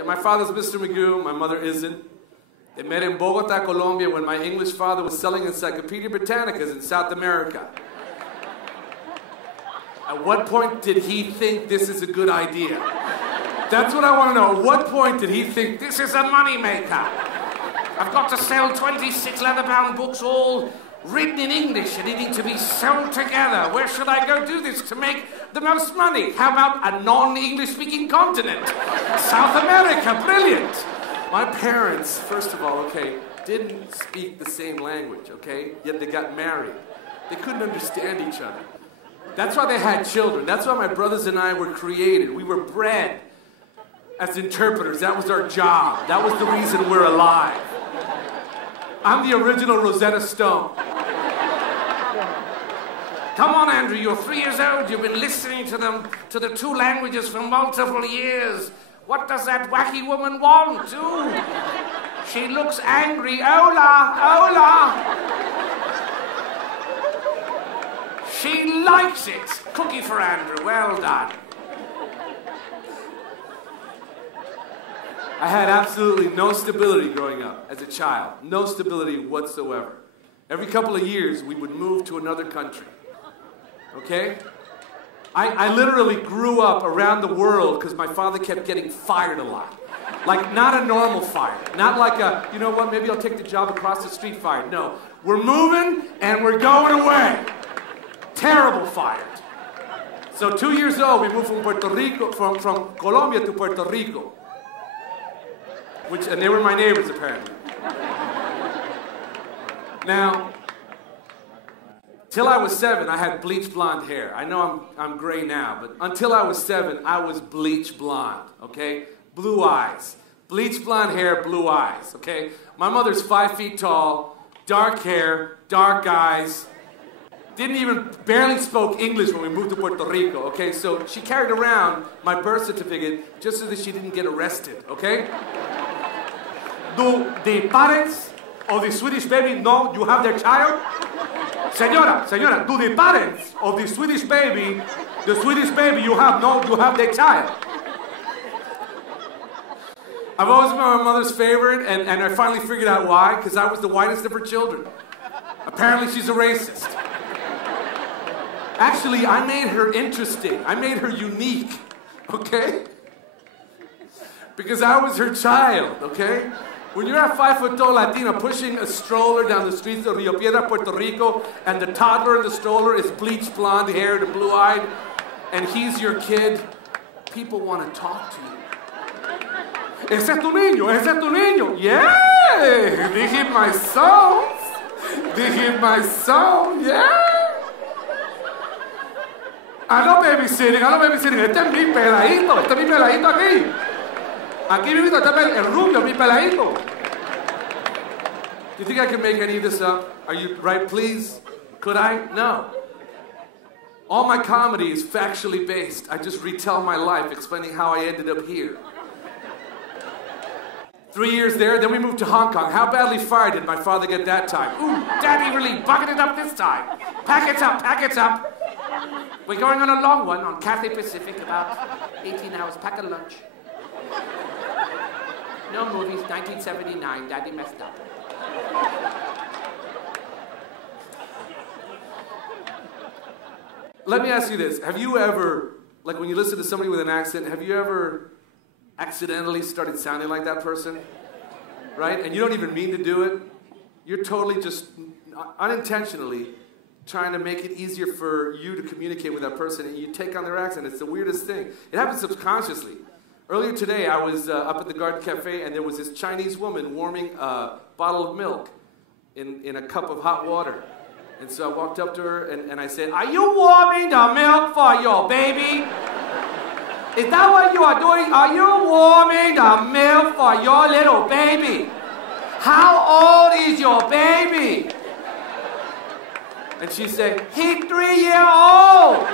Yeah, my father's Mr. Magoo, my mother isn't. They met in Bogota, Colombia, when my English father was selling Encyclopedia Britannicas in South America. At what point did he think this is a good idea? That's what I want to know. At what point did he think this is a moneymaker? I've got to sell 26 leather-bound books, all written in English and needing to be sold together. Where should I go do this to make the most money? How about a non-English speaking continent? South America, brilliant. My parents, first of all, okay, didn't speak the same language, okay? Yet they got married. They couldn't understand each other. That's why they had children. That's why my brothers and I were created. We were bred as interpreters. That was our job. That was the reason we're alive. I'm the original Rosetta Stone. Come on, Andrew, you're 3 years old. You've been listening to the two languages for multiple years. What does that wacky woman want? Ooh, she looks angry. Hola, hola. She likes it. Cookie for Andrew. Well done. I had absolutely no stability growing up as a child. No stability whatsoever. Every couple of years, we would move to another country. Okay? I literally grew up around the world because my father kept getting fired a lot. Like, not a normal fire. Not like a, you know what, maybe I'll take the job across the street fire. No. We're moving and we're going away. Terrible fired. So 2 years old, we moved from Puerto Rico, from Colombia to Puerto Rico. And they were my neighbors, apparently. Now, till I was 7, I had bleach blonde hair. I know I'm gray now, but until I was 7, I was bleach blonde, okay? Blue eyes. Bleach blonde hair, blue eyes, okay? My mother's 5 feet tall, dark hair, dark eyes. Barely spoke English when we moved to Puerto Rico, okay? So she carried around my birth certificate just so that she didn't get arrested, okay? Do the parents of the Swedish baby know you have their child? Señora, do the parents of the Swedish baby you have their child? I've always been my mother's favorite, and I finally figured out why, because I was the whitest of her children. Apparently she's a racist. Actually, I made her interesting. I made her unique, okay? Because I was her child, okay? When you're a 5-foot-tall Latina pushing a stroller down the streets of Rio Piedra, Puerto Rico, and the toddler in the stroller is bleached blonde haired and blue-eyed, and he's your kid, people want to talk to you. Ese es tu niño, ese es tu niño. Yeah! Dije my son, yeah! I know babysitting. Este es mi peladito aquí. Aquí mi está el rubio, mi peladito. You think I can make any of this up? Are you right, please? Could I? No. All my comedy is factually based. I just retell my life, explaining how I ended up here. 3 years there, then we moved to Hong Kong. How badly fired did my father get that time? Ooh, Daddy really bucketed up this time. Pack it up. We're going on a long one on Cathay Pacific, about 18 hours. Pack a lunch. No movies, 1979. Daddy messed up. Let me ask you this. Have you ever, like when you listen to somebody with an accent, have you ever accidentally started sounding like that person? Right? And you don't even mean to do it. You're totally just unintentionally trying to make it easier for you to communicate with that person, and you take on their accent. It's the weirdest thing. It happens subconsciously. Earlier today, I was up at the Garden Cafe, and there was this Chinese woman warming a bottle of milk in a cup of hot water. And so I walked up to her, and I said, "Are you warming the milk for your baby? Is that what you are doing? Are you warming the milk for your little baby? How old is your baby?" And she said, "He's 3-year-old.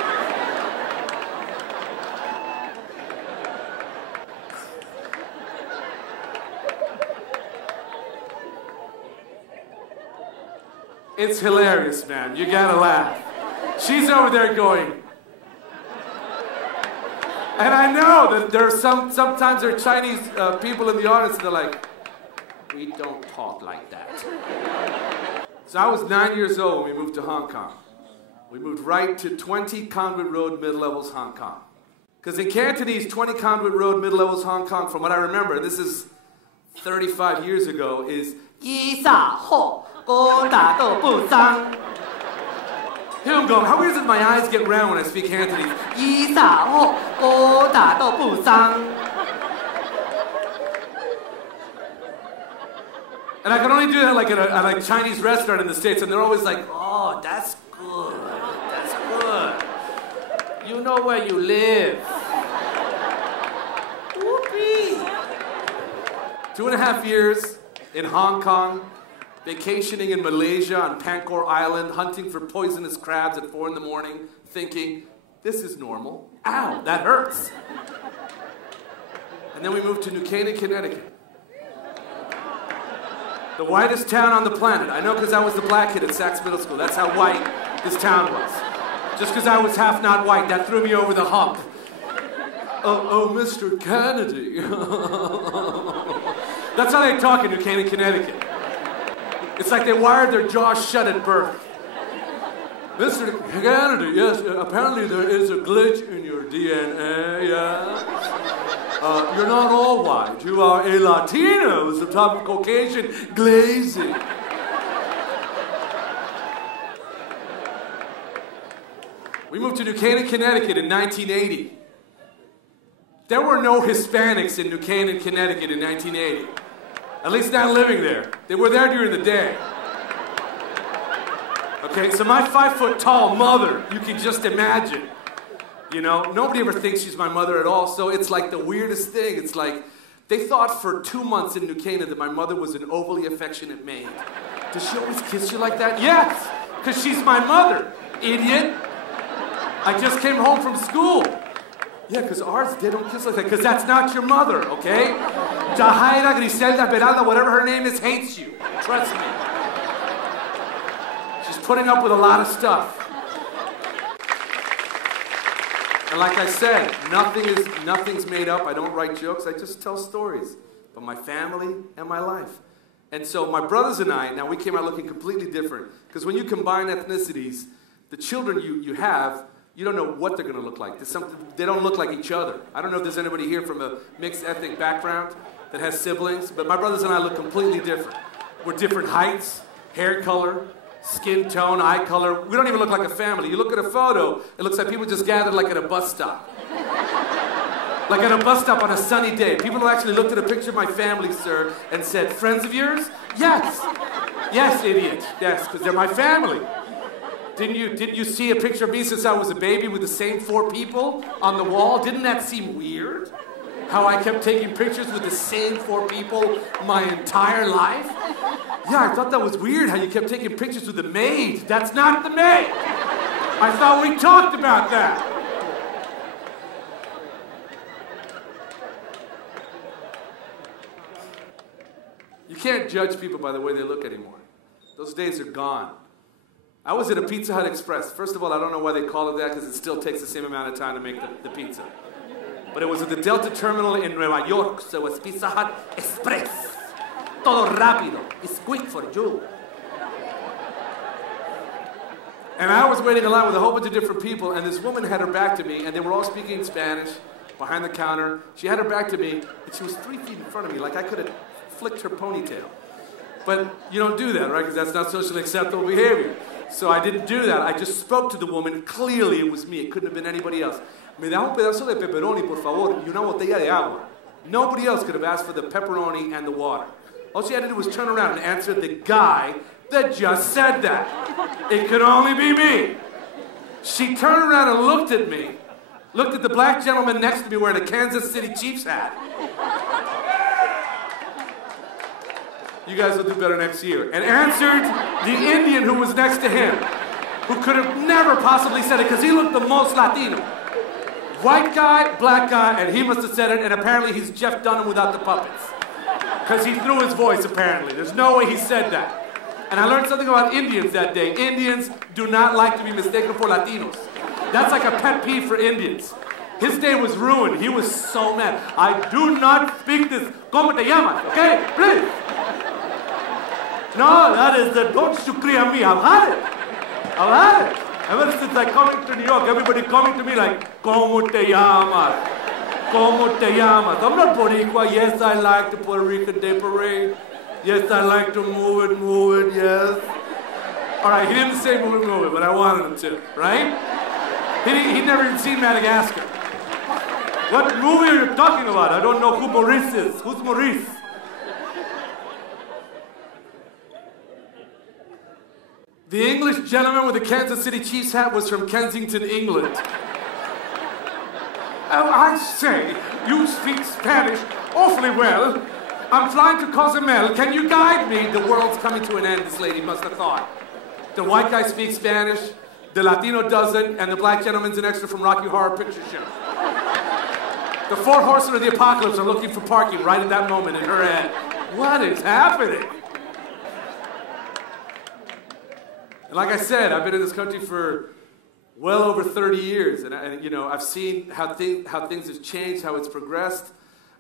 It's hilarious, man. You gotta laugh. She's over there going, And I know that there are sometimes there are Chinese people in the audience, and they're like, we don't talk like that. So I was 9 years old when we moved to Hong Kong. We moved right to 20 Conduit Road, Mid-Levels, Hong Kong. Because in Cantonese, 20 Conduit Road, Mid-Levels, Hong Kong, from what I remember, this is 35 years ago, is Yi Sa Ho, Go Da Do Bu Sang. Here I'm going, how weird is it my eyes get round when I speak Cantonese? Yi Sa Ho, Go Da Do Bu Sang. And I can only do that like at a Chinese restaurant in the States, and they're always like, oh, that's good. That's good. You know where you live. Whoopee. 2.5 years in Hong Kong, vacationing in Malaysia on Pankor Island, hunting for poisonous crabs at 4 in the morning, thinking, this is normal. Ow, that hurts. And then we moved to New Canaan, Connecticut. The whitest town on the planet. I know because I was the black kid at Saks Middle School. That's how white this town was. Just because I was half not white, that threw me over the hump. Oh, Mr. Kennedy. That's how they talk in New Canaan, Connecticut. It's like they wired their jaws shut at birth. Mr. Kennedy, yes, apparently there is a glitch in your DNA, yes. You're not all white. You are a Latino with some type of Caucasian glazing. We moved to New Canaan, Connecticut in 1980. There were no Hispanics in New Canaan, Connecticut in 1980. At least not living there. They were there during the day. Okay, so my 5-foot-tall mother, you can just imagine. You know, nobody ever thinks she's my mother at all, so it's like the weirdest thing. It's like, they thought for 2 months in New Canaan that my mother was an overly affectionate maid. Does she always kiss you like that? Yes, because she's my mother, idiot. I just came home from school. Yeah, because ours, they don't kiss like that, because that's not your mother, okay? Jahaira Griselda Peralta, whatever her name is, hates you. Trust me. She's putting up with a lot of stuff. And like I said, nothing's made up. I don't write jokes. I just tell stories about my family and my life. And so my brothers and I, now we came out looking completely different. Because when you combine ethnicities, the children you have, you don't know what they're going to look like. They don't look like each other. I don't know if there's anybody here from a mixed ethnic background that has siblings, but my brothers and I look completely different. We're different heights, hair color, skin tone, eye color. We don't even look like a family. You look at a photo, it looks like people just gathered like at a bus stop. Like at a bus stop on a sunny day. People who actually looked at a picture of my family, sir, and said, friends of yours? Yes. Yes, idiot. Yes, because they're my family. Didn't you see a picture of me since I was a baby with the same 4 people on the wall? Didn't that seem weird? How I kept taking pictures with the same 4 people my entire life? Yeah, I thought that was weird how you kept taking pictures with the maid. That's not the maid. I thought we talked about that. You can't judge people by the way they look anymore. Those days are gone. I was at a Pizza Hut Express. First of all, I don't know why they call it that because it still takes the same amount of time to make the pizza. But it was at the Delta Terminal in Nueva York, so it was Pizza Hut Express. Todo rápido. It's quick for you. And I was waiting in line with a whole bunch of different people, and this woman had her back to me, and they were all speaking Spanish behind the counter. She had her back to me, and she was 3 feet in front of me, like I could have flicked her ponytail. But you don't do that, right? Because that's not socially acceptable behavior. So I didn't do that. I just spoke to the woman. Clearly it was me. It couldn't have been anybody else. Me da un pedazo de pepperoni, por favor, y una botella de agua. Nobody else could have asked for the pepperoni and the water. All she had to do was turn around and answer the guy that just said that. It could only be me. She turned around and looked at me, looked at the black gentleman next to me wearing a Kansas City Chiefs hat. You guys will do better next year. And answered the Indian who was next to him, who could have never possibly said it because he looked the most Latino. White guy, black guy, and he must have said it, and apparently he's Jeff Dunham without the puppets. Because he threw his voice, apparently. There's no way he said that. And I learned something about Indians that day. Indians do not like to be mistaken for Latinos. That's like a pet peeve for Indians. His day was ruined. He was so mad. I do not speak this. ¿Cómo te llamas? Okay? Please. No, that is the don't you clear me. I've had it. I've had it. Ever since I coming to New York, everybody coming to me like, ¿Cómo te llamas? ¿Cómo te llamas? I'm not Boricua. Yes, I like the Puerto Rican Day Parade. Yes, I like to move it, yes. All right, he didn't say move it, but I wanted him to, right? He'd never even seen Madagascar. What movie are you talking about? I don't know who Maurice is. Who's Maurice? The English gentleman with the Kansas City Chiefs hat was from Kensington, England. Oh, I say, you speak Spanish awfully well. I'm flying to Cozumel. Can you guide me? The world's coming to an end, this lady must have thought. The white guy speaks Spanish, the Latino doesn't, and the black gentleman's an extra from Rocky Horror Picture Show. The four horsemen of the apocalypse are looking for parking right at that moment in her head. What is happening? And like I said, I've been in this country for well over 30 years, and you know, I've seen how things have changed, how it's progressed,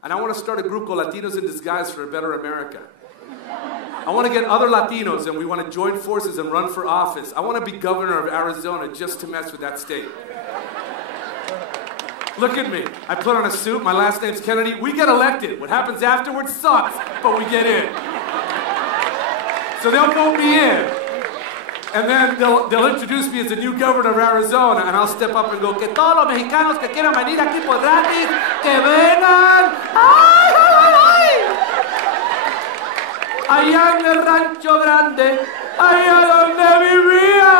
and I want to start a group called Latinos in Disguise for a Better America. I want to get other Latinos, and we want to join forces and run for office. I want to be governor of Arizona just to mess with that state. Look at me. I put on a suit. My last name's Kennedy. We get elected. What happens afterwards sucks, but we get in. So they'll vote me in. And then they'll introduce me as the new governor of Arizona, and I'll step up and go, que todos los mexicanos que quieran venir aquí por gratis, que vengan. ¡Ay, ay, ay! Allá en el Rancho Grande, allá donde vivía.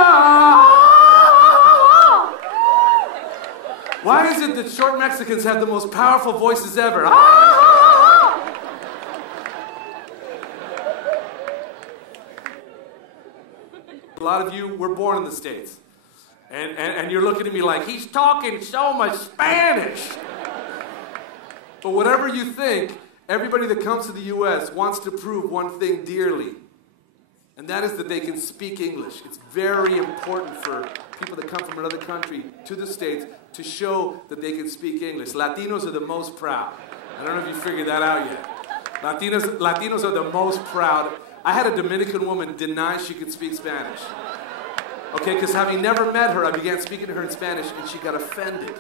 Why is it that short Mexicans have the most powerful voices ever? A lot of you were born in the States. And you're looking at me like, he's talking so much Spanish. But whatever you think, everybody that comes to the U.S. wants to prove one thing dearly. And that is that they can speak English. It's very important for people that come from another country to the States to show that they can speak English. Latinos are the most proud. I don't know if you figured that out yet. Latinos are the most proud. I had a Dominican woman deny she could speak Spanish. Okay, because having never met her, I began speaking to her in Spanish, and she got offended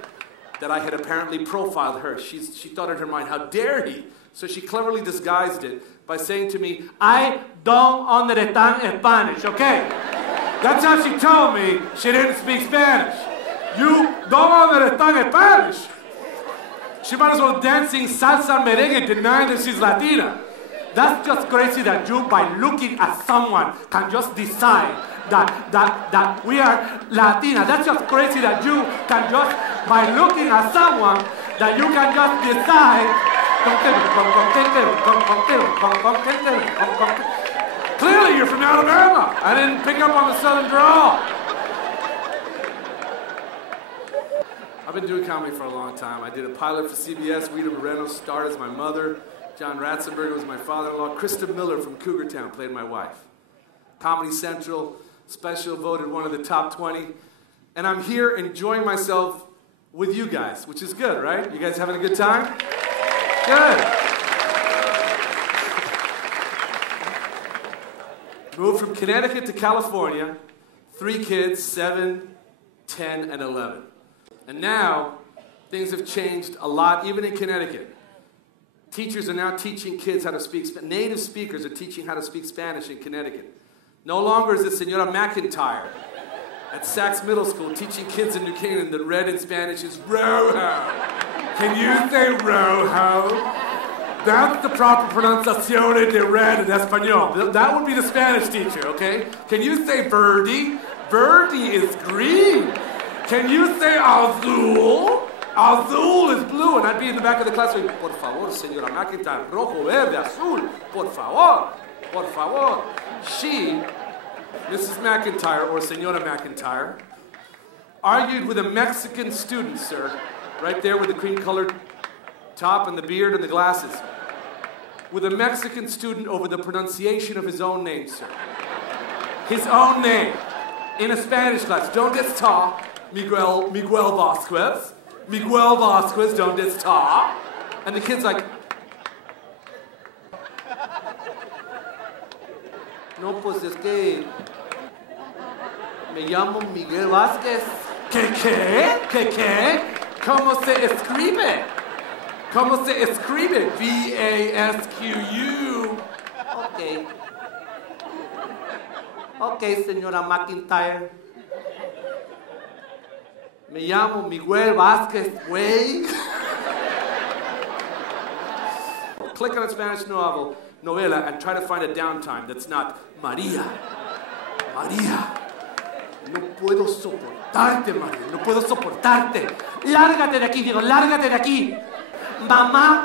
that I had apparently profiled her. She thought in her mind, how dare he? So she cleverly disguised it by saying to me, I don't understand Spanish, okay? That's how she told me she didn't speak Spanish. You don't understand Spanish. She might as well dancing salsa merengue denying that she's Latina. That's just crazy that you, by looking at someone, can just decide that we are Latina. That's just crazy that you can just, by looking at someone, that you can just decide. Clearly you're from Alabama. I didn't pick up on the southern drawl. I've been doing comedy for a long time. I did a pilot for CBS. Rita Moreno starred as my mother. John Ratzenberger was my father-in-law. Krista Miller from Cougar Town played my wife. Comedy Central special voted one of the top 20. And I'm here enjoying myself with you guys, which is good, right? You guys having a good time? Good. Moved from Connecticut to California, 3 kids, 7, 10, and 11. And now, things have changed a lot, even in Connecticut. Teachers are now teaching kids how to speak Spanish. Native speakers are teaching how to speak Spanish in Connecticut. No longer is it Senora McIntyre at Sachs Middle School teaching kids in New Canaan that red in Spanish is rojo. Can you say rojo? That's the proper pronunciazione de red in Espanol. That would be the Spanish teacher, okay? Can you say verde? Verde is green. Can you say azul? Azul is blue. And I'd be in the back of the class saying, por favor, Senora McIntyre, rojo, verde, azul. Por favor, por favor. She, Mrs. McIntyre, or Senora McIntyre, argued with a Mexican student, sir, right there with the cream-colored top and the beard and the glasses, with a Mexican student over the pronunciation of his own name, sir. His own name. In a Spanish class. Don't get tall, Miguel Vasquez. Miguel Vasquez, ¿dónde está? And the kid's like, no, pues es que me llamo Miguel Vasquez. ¿Qué? ¿Cómo se escribe? ¿Cómo se escribe? V-A-S-Q-U. Ok, señora McIntyre. Me llamo Miguel Vasquez, güey. Click on a Spanish novela and try to find a downtime that's not María. No puedo soportarte, María. No puedo soportarte. Lárgate de aquí, digo, lárgate de aquí. Mamá.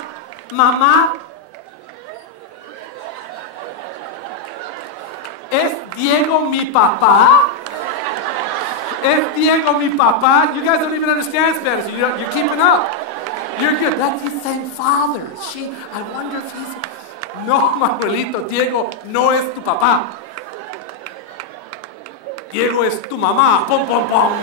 ¿Es Diego mi papá? ¿Es Diego mi papá? You guys don't even understand Spanish. You're keeping up. You're good. That's his same father. I wonder if he's... No, Manuelito, Diego no es tu papá. Diego es tu mamá. Pom, pom, pom.